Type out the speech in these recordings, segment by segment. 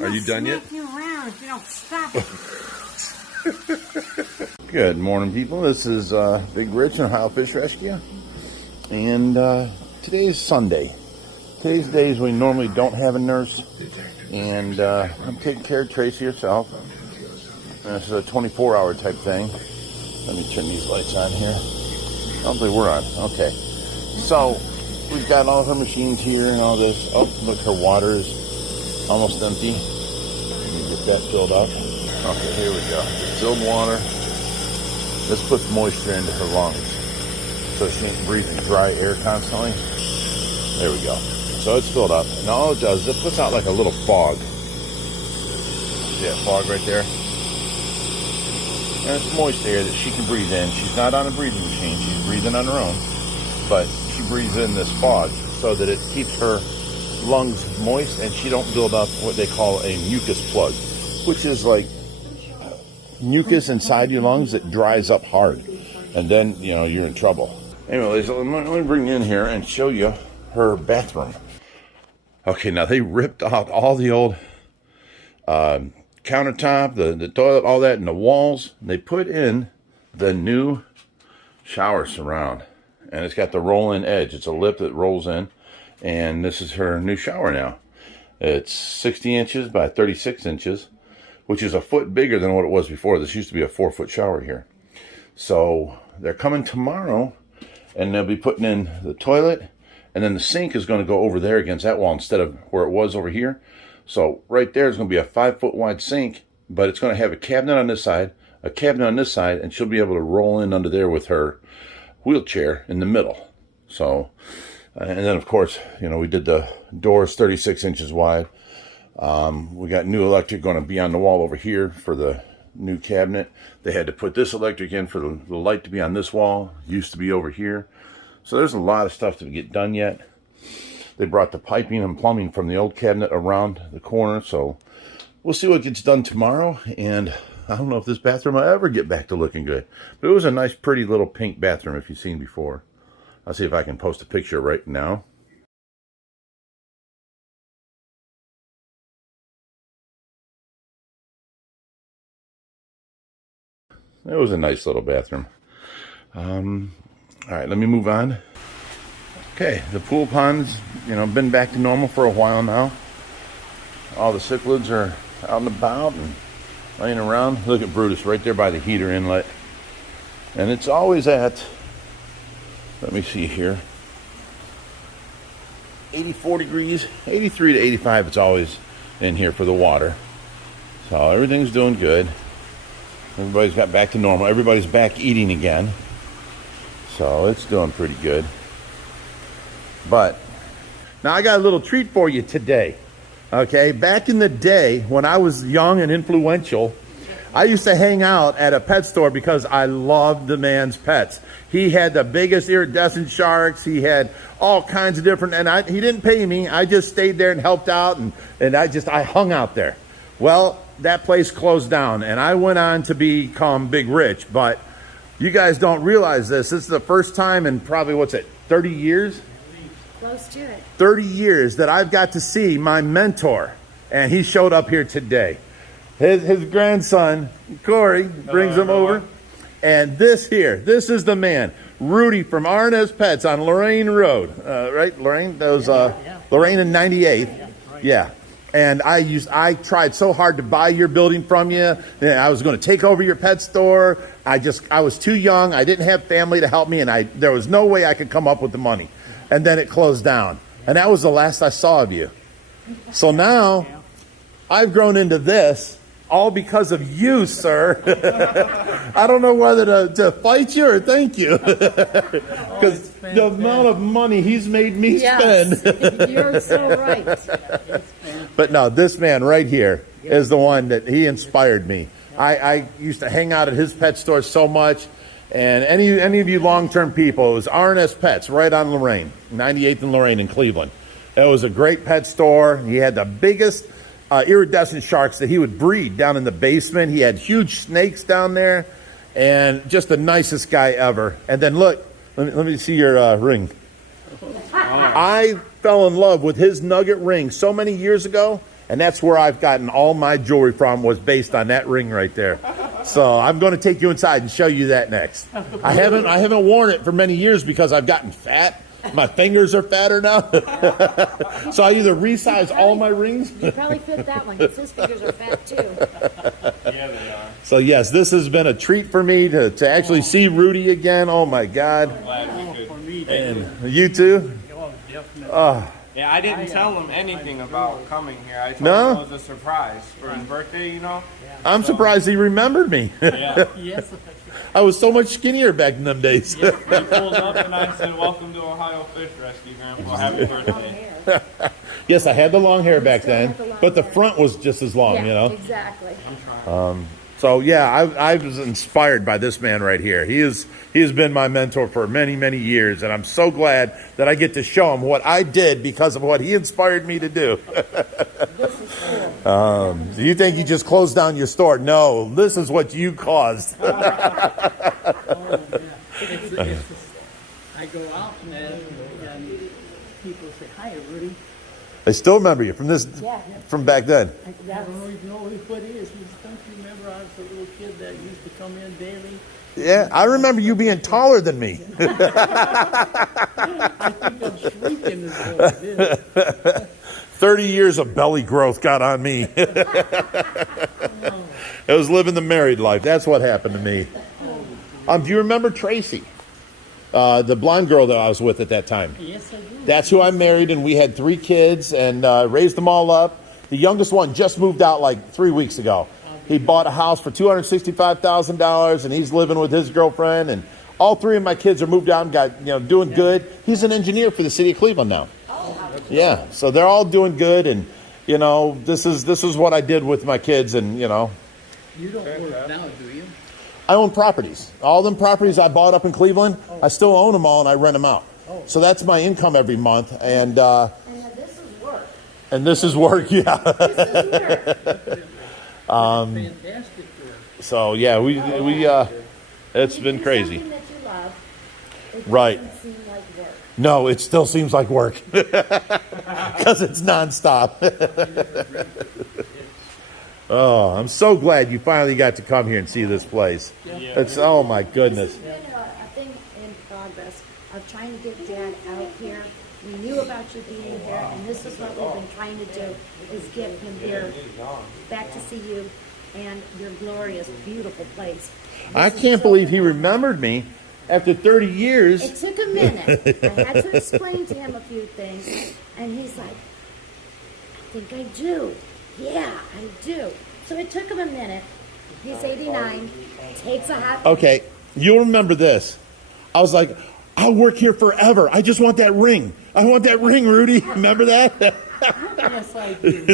Are you done yet? You around if you don't stop. Good morning, people. This is Big Rich and Ohio Fish Rescue. And today is Sunday. Today's days we normally don't have a nurse. And I'm taking care of Tracy herself. And this is a 24-hour type thing. Let me turn these lights on here. I don't think we're on. Okay. So, we've got all her machines here and all this. Oh, look, her water is almost empty. Let me get that filled up. Okay, here we go. Distilled water. This puts moisture into her lungs, so she ain't breathing dry air constantly. There we go. So it's filled up. And all it does, it puts out like a little fog. See that fog right there? And it's moist air that she can breathe in. She's not on a breathing machine. She's breathing on her own. But she breathes in this fog so that it keeps her lungs moist and she don't build up what they call a mucus plug, which is like mucus inside your lungs that dries up hard. And then, you know, you're in trouble. Anyways, let me bring you in here and show you her bathroom. Okay, now they ripped out all the old countertop, the toilet, all that, and the walls. They put in the new shower surround. And it's got the roll-in edge. It's a lip that rolls in. And this is her new shower now. It's 60 inches by 36 inches, which is a foot bigger than what it was before. This used to be a 4-foot shower here. So they're coming tomorrow, and they'll be putting in the toilet, and then the sink is going to go over there against that wall instead of where it was over here. So right there is going to be a 5-foot wide sink, but it's going to have a cabinet on this side, a cabinet on this side, and she'll be able to roll in under there with her wheelchair in the middle. So, and then of course, you know, we did the doors 36 inches wide. We got new electric going to be on the wall over here for the new cabinet. They had to put this electric in for the light to be on this wall. Used to be over here. So there's a lot of stuff to get done yet. They brought the piping and plumbing from the old cabinet around the corner. So we'll see what gets done tomorrow. And I don't know if this bathroom will ever get back to looking good. But it was a nice, pretty little pink bathroom if you've seen before. I'll see if I can post a picture right now. It was a nice little bathroom. All right, let me move on. Okay, the pool pond's, you know, been back to normal for a while now. All the cichlids are out and about and laying around. Look at Brutus right there by the heater inlet. And it's always at, let me see here, 84 degrees, 83 to 85 it's always in here for the water. So everything's doing good. Everybody's got back to normal. Everybody's back eating again. So it's doing pretty good. But now I got a little treat for you today. Okay, back in the day when I was young and influential, I used to hang out at a pet store because I loved the man's pets. He had the biggest iridescent sharks. He had all kinds of different, and he didn't pay me. I just stayed there and helped out, and I hung out there. Well, that place closed down, and I went on to become Big Rich. But you guys don't realize this. This is the first time in probably, 30 years? Close to it. 30 years that I've got to see my mentor, and he showed up here today. His grandson, Corey, brings him over. And this is the man, Rudy from R&S Pets on Lorraine Road. Right, Lorraine? That was Lorraine and 98th. Yeah. And I tried so hard to buy your building from you. I was going to take over your pet store. I was too young. I didn't have family to help me, and there was no way I could come up with the money. And then it closed down. And that was the last I saw of you. So now, I've grown into this, all because of you, sir. I don't know whether to fight you or thank you. Because the amount of money he's made me spend. You're so right. But no, this man right here is the one that he inspired me. I used to hang out at his pet store so much. And any of you long-term people, it was R&S Pets right on Lorraine, 98th and Lorraine in Cleveland. It was a great pet store. He had the biggest iridescent sharks that he would breed down in the basement. He had huge snakes down there, and just the nicest guy ever. And then look, let me see your ring. I fell in love with his nugget ring so many years ago, And that's where I've gotten all my jewelry from, was based on that ring right there. So I'm going to take you inside and show you that next. I haven't worn it for many years because I've gotten fat. My fingers are fatter now. So I either resize all my rings. You probably fit that one, because his fingers are fat too. Yeah, they are. So yes, this has been a treat for me to actually see Rudy again. Oh my God. Glad we could. And you too? Oh, definitely. Yeah, I didn't tell him anything about coming here. I told No? him it was a surprise for his birthday, you know? I'm surprised he remembered me. Yeah. Yes. I was so much skinnier back in them days. He pulled up and I said, "Welcome to Ohio Fish Rescue, Grandpa. Happy birthday." Yes, I had the long hair back then, but the front was just as long, you know? Exactly. So yeah, I was inspired by this man right here. He has been my mentor for many, many years, and I'm so glad that I get to show him what I did because of what he inspired me to do. This is cool. Do you think you just closed down your store? No, this is what you caused. Oh, yeah. I go out and people say, "Hi, Rudy." I still remember you from Yeah. from back then. I don't always know what it is. Don't you remember I was a little kid that used to come in daily? Yeah, I remember you being taller than me. I think I'm shrinking as well as it is. 30 years of belly growth got on me. I was living the married life. That's what happened to me. Do you remember Tracy? The blonde girl that I was with at that time. Yes, I do. That's who I married, and we had 3 kids and raised them all up. The youngest one just moved out like 3 weeks ago. He bought a house for $265,000, and he's living with his girlfriend. And all 3 of my kids are moved out and got doing good. He's an engineer for the city of Cleveland now. Yeah, so they're all doing good, and this is what I did with my kids, and You don't work now, do you? I own properties. All them properties I bought up in Cleveland, I still own them all, and I rent them out. So that's my income every month, and And this is work. this is work, yeah. This is work. Fantastic work. So yeah, we it's been Do crazy. something that you love. It Right. doesn't seem like work. No, it still seems like work because it's nonstop. Oh, I'm so glad you finally got to come here and see this place. It's oh my goodness. This has been a thing in progress of trying to get Dad out here. We knew about you being here, and this is what we've been trying to do, is get him here, back to see you and your glorious, beautiful place. I can't believe he remembered me after 30 years. It took a minute. I had to explain to him a few things, and he's like, I think I do. Yeah, I do. So it took him a minute. He's 89, takes a hot... Okay, you'll remember this. I was like, I'll work here forever. I just want that ring. I want that ring, Rudy. Remember that? Yes, I do.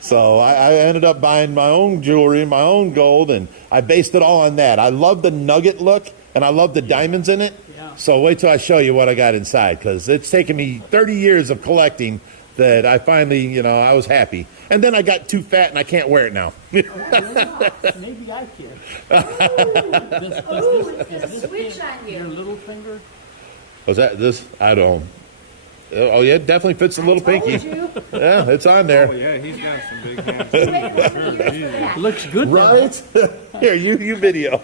So I ended up buying my own jewelry and my own gold, and I based it all on that. I love the nugget look, and I love the diamonds in it. Yeah. So wait till I show you what I got inside, because it's taken me 30 years of collecting that I finally, I was happy. And then I got too fat, and I can't wear it now. Maybe I can. Is this Switch on your you. little finger? Was that this? I don't. Oh, yeah, it definitely fits a little Told pinky. you. Yeah, it's on Oh there. yeah, he's got some big hands. Waited how many years for that? Looks good now. Right? Here, you video.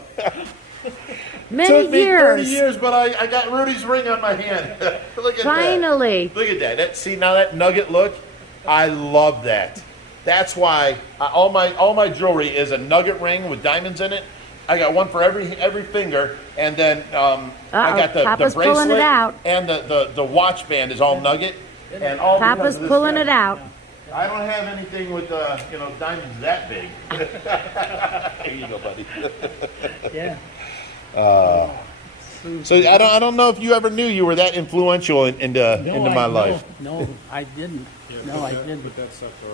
Many Took me 30 years. years, but I got Rudy's ring on my hand. Look at Finally. that. Look at that. See, now that nugget look, I love that. That's why all my jewelry is a nugget ring with diamonds in it. I got one for every finger, and then I got the Papa's bracelet pulling it out. and the watch band is all nugget. And all because Papa's of this pulling guy. it out. I don't have anything with diamonds that big. Here you go, buddy. Yeah. So I don't know if you ever knew you were that influential into my life. No, I didn't. No, I didn't. Put that sucker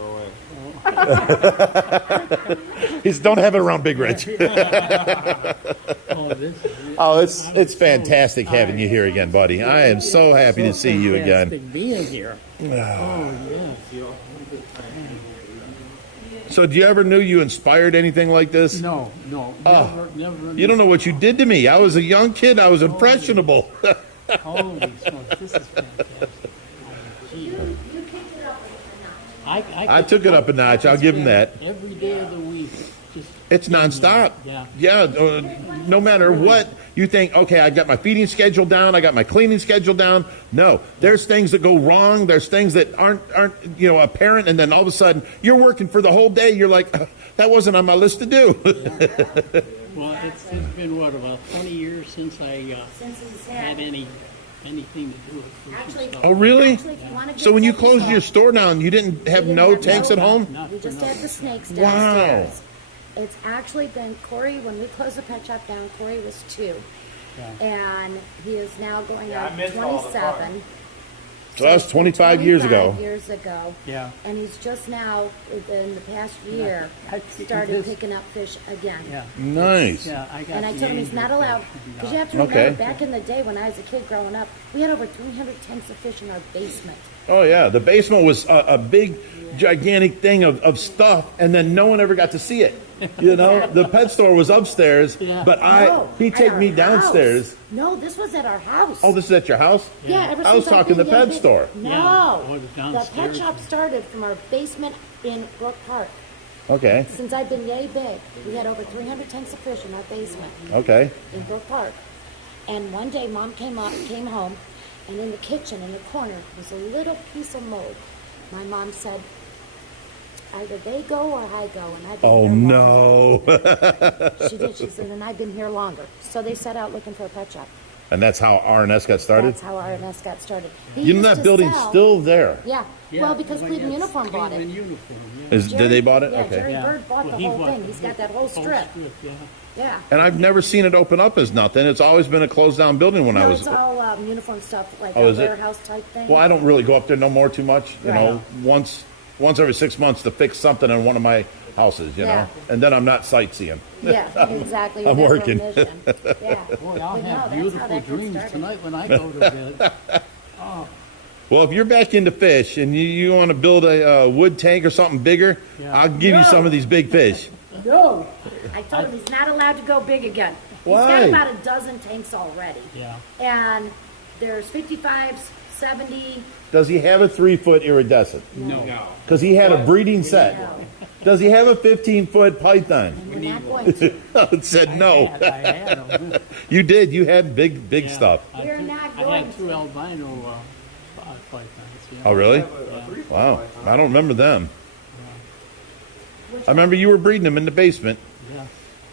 away. He's don't have it around Big Rich. Oh, this is Oh, it's fantastic having you here again, buddy. I am so happy to see you again. fantastic being here. Oh, yeah. So, do you ever knew you inspired anything like this? No, never. You don't know what you did to me. I was a young kid. I was impressionable. Holy smokes, this is fantastic. Oh, gee. You kicked it up with I took it up a notch. I'll give him that. Every day of the week. Just It's nonstop. Yeah. Yeah. No matter what you think, okay, I got my feeding schedule down. I got my cleaning schedule down. No, there's things that go wrong. There's things that aren't apparent. And then all of a sudden you're working for the whole day. You're like, that wasn't on my list to do. Well, it's been, what, about 20 years since I Since he's had had, anything to do with fish Actually- and stuff. Oh, really? actually, if you want to So when you closed your store down, you didn't have no tanks at home? We just had the snakes Wow. downstairs. It's actually been Corey, when we closed the pet shop down, Corey was 2. Yeah. And he is now going Yeah, I on missed all the 27. So that was 25 years ago. 25 years ago. Yeah. And he's just now, in the past year, I think started this- picking up fish again. Yeah. Nice. Yeah, I got And I the told him he's angel not allowed, fish. because you have to remember, Okay. back in the day when I was a kid growing up, we had over 300 tanks of fish in our basement. Oh, yeah. The basement was a big, gigantic thing of stuff, and then no one ever got to see it. You know, the pet store was upstairs, Yeah. but No, he'd at take our me house. downstairs. No, this was at our house. Oh, this is at your house? Yeah, ever I was since I've talking been the pet yay big. store. No, Yeah. Oh, the the downstairs. pet shop started from our basement in Brook Park. Okay, Since I've been yay big, we had over 300 tanks of fish in our basement okay. in Brook Park. And one day, Mom came home, and in the kitchen, in the corner, was a little piece of mold. My mom said, either they go or I go, and I've been Oh, here longer. no. She did. She said, and I've been here longer. So they set out looking for a pet shop. And that's how RNS got started? That's how RNS got started. He You know used that to building's sell- still there? Yeah. Yeah, Well, because when Cleveland it's Uniform bought Cleveland it. Uniform, yeah. Did they bought it? Yeah, Okay. Jerry Yeah. Bird bought Well, the he whole bought thing. the He's got that whole strip. Yeah. Yeah. And I've never seen it open up as nothing. It's always been a closed down building when I No, was. it's all uniform stuff, like Oh, a is it? warehouse type thing. Well, I don't really go up there no more too much. You Right. know, once every 6 months to fix something in one of my houses. You Yeah. know, and then I'm not sightseeing. Yeah, exactly. I'm That's our working. mission. Yeah. Boy, I'll But no, have that's how beautiful that got dreams started. tonight when I go to bed. Well, if you're back into fish and you want to build a wood tank or something bigger, Yeah. I'll give you some of these big fish. No. I told him he's not allowed to go big again. Why? He's got about a dozen tanks already. Yeah. And there's 55s, 70. Does he have a 3-foot iridescent? No. Because he had a breeding set. No. Does he have a 15-foot python? We're not going to. It said no. I had them. You did. You had big Yeah. stuff. We're not I going had 2 to. albino pythons. Yeah. Oh, really? Wow. I don't remember them. I remember you were breeding them in the basement. Yeah.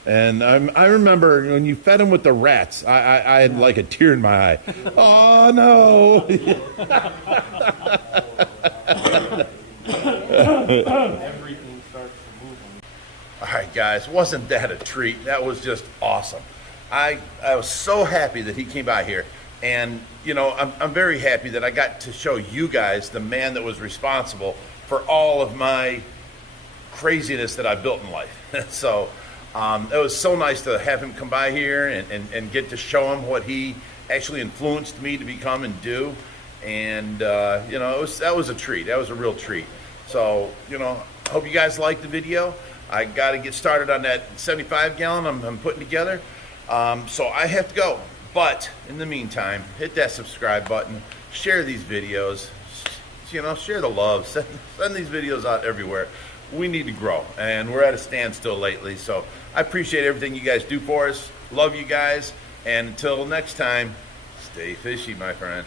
And I remember when you fed them with the rats, I had like a tear in my eye. Oh, no. Everything starts to move. All right, guys, wasn't that a treat? That was just awesome. I was so happy that he came by here. And, you know, I'm very happy that I got to show you guys the man that was responsible for all of my craziness that I built in life. So it was so nice to have him come by here and get to show him what he actually influenced me to become and do. And, you know, that was a treat. That was a real treat. So, you know, I hope you guys liked the video. I got to get started on that 75 gallon I'm putting together. So I have to go. But in the meantime, hit that subscribe button, share these videos, you know, share the love, send these videos out everywhere. We need to grow, and we're at a standstill lately. So I appreciate everything you guys do for us. Love you guys. And until next time, stay fishy, my friend.